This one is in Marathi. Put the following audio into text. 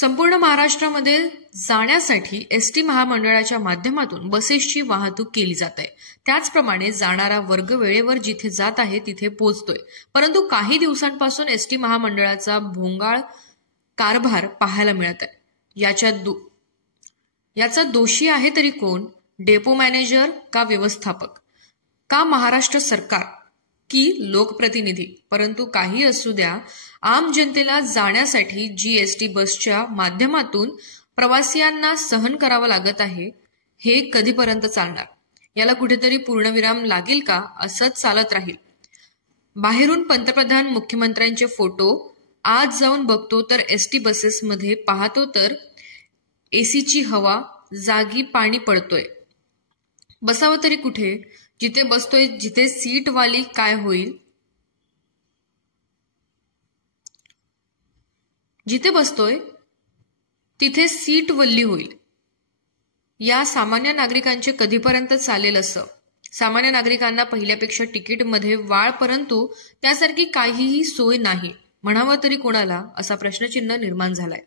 संपूर्ण महाराष्ट्रामध्ये जाण्यासाठी एसटी महामंडळाच्या माध्यमातून बसेसची वाहतूक केली जात आहे। त्याचप्रमाणे जाणारा वर्ग वेळेवर जिथे जात आहे तिथे पोहोचतोय। परंतु काही दिवसांपासून एसटी महामंडळाचा भोंगाळ कारभार पाहायला मिळत आहे। याचा दोषी आहे तरी कोण? डेपो मॅनेजर का व्यवस्थापक का महाराष्ट्र सरकार की लोकप्रतिनिधी? परंतु काही असू द्या, आम जनतेला जाण्यासाठी जीएसटी बसच्या माध्यमातून प्रवासियांना सहन करावं लागत आहे, हे कधीपर्यंत चालणार? याला कुठेतरी पूर्णविराम लागेल का? असंच चालत राहील? बाहेरून पंतप्रधान मुख्यमंत्र्यांचे फोटो, आज जाऊन बघतो तर एसटी बसेसमध्ये पाहतो तर एसीची हवा, जागी पाणी पडतोय। बसावं तरी कुठे? जिथे बसतोय, जिथे सीटवाली काय होईल? जिथे बसतोय तिथे सीट वल्ली होईल। या सामान्य नागरिकांचे कधीपर्यंत चालेल असं? सामान्य नागरिकांना पहिल्यापेक्षा तिकीटमध्ये वाढ, परंतु त्यासारखी काहीही सोय नाही, म्हणावं तरी कोणाला, असा प्रश्नचिन्ह निर्माण झालाय।